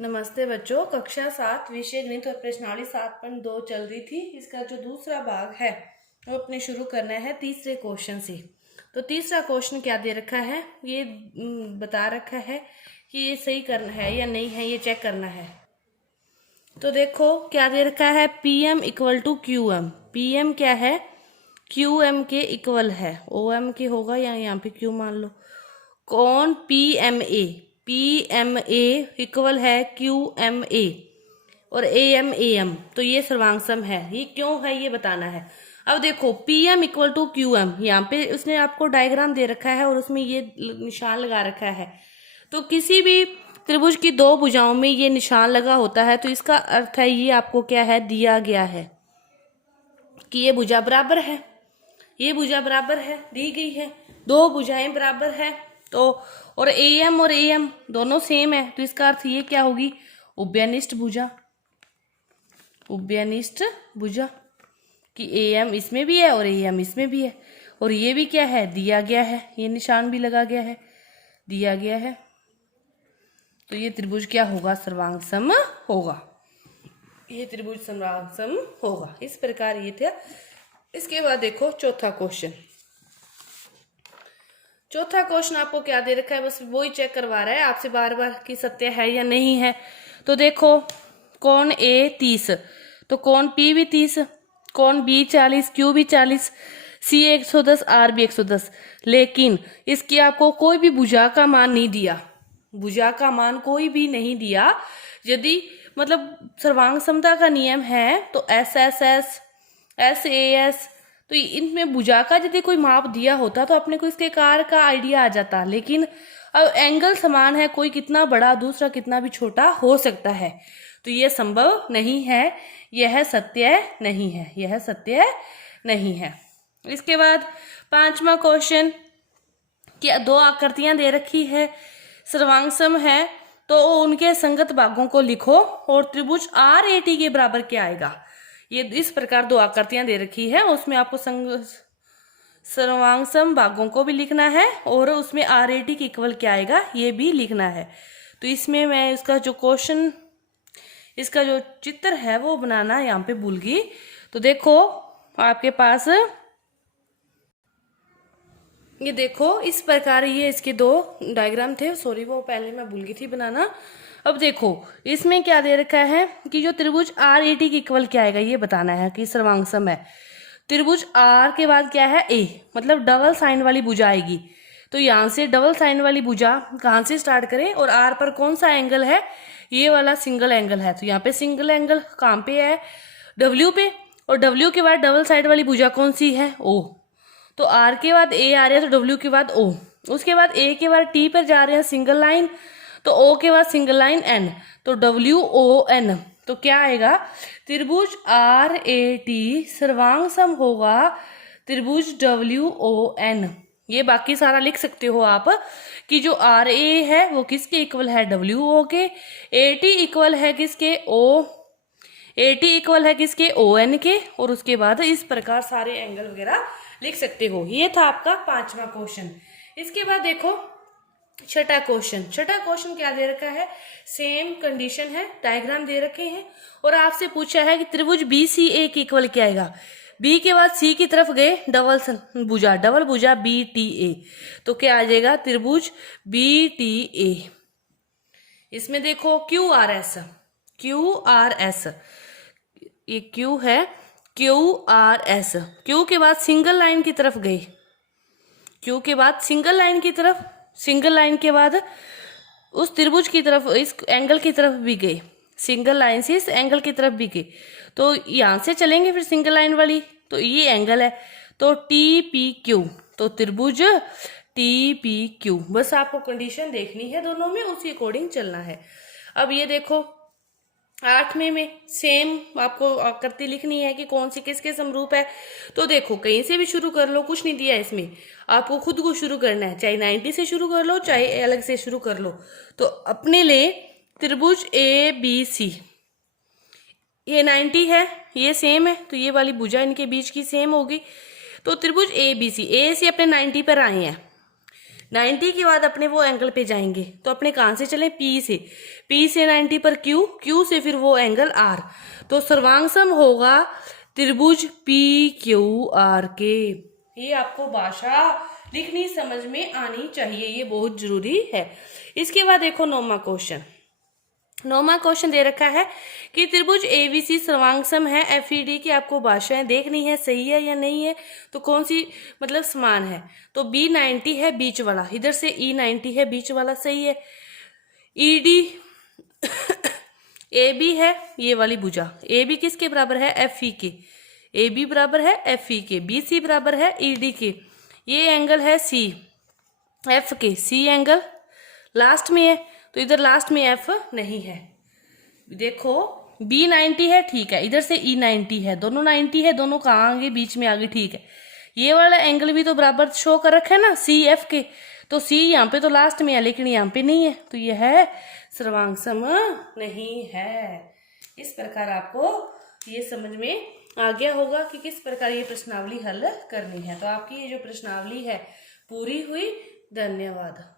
नमस्ते बच्चों। कक्षा 7 विषय गणित और प्रश्नावली 7.2 चल रही थी। इसका जो दूसरा भाग है वो अपने शुरू करना है तीसरे क्वेश्चन से। तो तीसरा क्वेश्चन क्या दे रखा है, ये बता रखा है कि ये सही करना है या नहीं है, ये चेक करना है। तो देखो क्या दे रखा है, PM equal to QM। PM क्या है, QM के इक्वल है। OM के होगा या यहाँ पे Q मान लो। कौन PMA इक्वल है QMA और AM तो ये सर्वांग सम है। ये क्यों है ये बताना है। अब देखो PM इक्वल टू QM, यहाँ पे उसने आपको डायग्राम दे रखा है और उसमें ये निशान लगा रखा है। तो किसी भी त्रिभुज की दो भुजाओं में ये निशान लगा होता है तो इसका अर्थ है ये आपको क्या है, दिया गया है कि ये भुजा बराबर है, ये भुजा बराबर है, दी गई है, दो भुजाएं बराबर है। तो और AM और AM दोनों सेम है तो इसका अर्थ ये क्या होगी, उभयनिष्ठ भुजा। उभयनिष्ठ भुजा कि AM इसमें भी है और AM इसमें भी है और ये भी क्या है, दिया गया है, ये निशान भी लगा गया है, दिया गया है। तो ये त्रिभुज क्या होगा, सर्वांग सम होगा। ये त्रिभुज सर्वांग सम होगा। इस प्रकार ये था। इसके बाद देखो चौथा क्वेश्चन। चौथा क्वेश्चन आपको क्या दे रखा है, बस वो ही चेक करवा रहा है आपसे बार बार कि सत्य है या नहीं है। तो देखो कोण A 30, तो कोण P भी 30, कोण B 40, Q भी 40, C 110, R भी 110। लेकिन इसकी आपको कोई भी भुजा का मान नहीं दिया, भुजा का मान कोई भी नहीं दिया। यदि मतलब सर्वांग समता का नियम है तो SSS SAS, तो इनमें भुजा का यदि कोई माप दिया होता तो अपने को इसके कार का आइडिया आ जाता। लेकिन अब एंगल समान है, कोई कितना बड़ा दूसरा कितना भी छोटा हो सकता है, तो यह संभव नहीं है, यह सत्य नहीं है, यह सत्य नहीं है। इसके बाद पांचवा क्वेश्चन कि दो आकृतियां दे रखी है, सर्वांग सम है, तो उनके संगत भागों को लिखो और त्रिभुज RAT के बराबर क्या आएगा। ये इस प्रकार दो आकृतियां दे रखी है, उसमें आपको सर्वांग सम भागों को भी लिखना है और उसमें RAT के इक्वल क्या आएगा ये भी लिखना है। तो इसमें मैं इसका जो क्वेश्चन, इसका जो चित्र है वो बनाना यहाँ पे भूल गई। तो देखो आपके पास ये देखो इस प्रकार ये इसके दो डायग्राम थे, सॉरी वो पहले मैं भूल गई थी बनाना। अब देखो इसमें क्या दे रखा है कि जो त्रिभुज RAT के इक्वल क्या आएगा ये बताना है कि सर्वांग सम है। त्रिभुज R के बाद क्या है A, मतलब डबल साइन वाली भुजा आएगी। तो यहाँ से डबल साइन वाली भुजा कहाँ से स्टार्ट करें और R पर कौन सा एंगल है, ये वाला सिंगल एंगल है। तो यहाँ पे सिंगल एंगल कहाँ पे है, W पे, और W के बाद डबल साइड वाली भुजा कौन सी है, O। तो R के बाद A आ रहा है तो W के बाद O, उसके बाद A के बाद T पर जा रहे हैं सिंगल लाइन, तो O के बाद सिंगल लाइन N, तो WON। तो क्या आएगा, त्रिभुज RAT सर्वांग सम होगा त्रिभुज WON। ये बाकी सारा लिख सकते हो आप कि जो RA है वो किसके इक्वल है, WO के। AT इक्वल है किसके, AT इक्वल है किसके, ON के। और उसके बाद इस प्रकार सारे एंगल वगैरह लिख सकते हो। ये था आपका पांचवा क्वेश्चन। इसके बाद देखो छठा क्वेश्चन। छठा क्वेश्चन क्या दे रखा है, सेम कंडीशन है, डायग्राम दे रखे हैं और आपसे पूछा है कि त्रिभुज BCA के इक्वल क्या आएगा। B के बाद C की तरफ गए डबल भुजा BTA, तो क्या आ जाएगा, त्रिभुज BTA। इसमें देखो QRS, ये Q है, QRS, Q के बाद सिंगल लाइन की तरफ गए, Q के बाद सिंगल लाइन की तरफ, सिंगल लाइन के बाद उस त्रिभुज की तरफ, इस एंगल की तरफ भी गए, सिंगल लाइन से इस एंगल की तरफ भी गए। तो यहाँ से चलेंगे फिर सिंगल लाइन वाली, तो ये एंगल है, तो TPQ, तो त्रिभुज TPQ। बस आपको कंडीशन देखनी है दोनों में, उसी अकॉर्डिंग चलना है। अब ये देखो 8वें में सेम आपको आकृति लिखनी है कि कौन सी किसके समरूप है। तो देखो कहीं से भी शुरू कर लो, कुछ नहीं दिया इसमें, आपको खुद को शुरू करना है, चाहे 90 से शुरू कर लो चाहे अलग से शुरू कर लो। तो अपने लिए त्रिभुज ABC, ये 90 है, ये सेम है, तो ये वाली भुजा इनके बीच की सेम होगी। तो त्रिभुज ABC, A से अपने 90 पर आए हैं, 90 के बाद अपने वो एंगल पे जाएंगे, तो अपने कहाँ से चले, P से 90 पर Q से फिर वो एंगल R। तो सर्वांग होगा त्रिभुज PQR के। ये आपको भाषा लिखनी समझ में आनी चाहिए, ये बहुत जरूरी है। इसके बाद देखो नौवां क्वेश्चन दे रखा है कि त्रिभुज ABC सर्वांग है FED की आपको भाषाएं देखनी है, सही है या नहीं है, तो कौन सी मतलब समान है। तो B90 है बीच वाला, इधर से E90 है बीच वाला, सही है। ED AB है ये वाली भुजा, AB किसके बराबर है, FE के। AB बराबर है FE के, BC बराबर है ED के। ये एंगल है C F के, C एंगल लास्ट में है, तो इधर लास्ट में F नहीं है। देखो B90 है, ठीक है, इधर से E90 है, दोनों 90 है, दोनों कहाँ आगे, बीच में आगे, ठीक है। ये वाला एंगल भी तो बराबर शो कर रखा है ना CF के, तो C यहाँ पे तो लास्ट में है लेकिन यहाँ पे नहीं है, तो यह है सर्वांग सम नहीं है। इस प्रकार आपको ये समझ में आ गया होगा कि किस प्रकार ये प्रश्नावली हल करनी है। तो आपकी ये जो प्रश्नावली है पूरी हुई। धन्यवाद।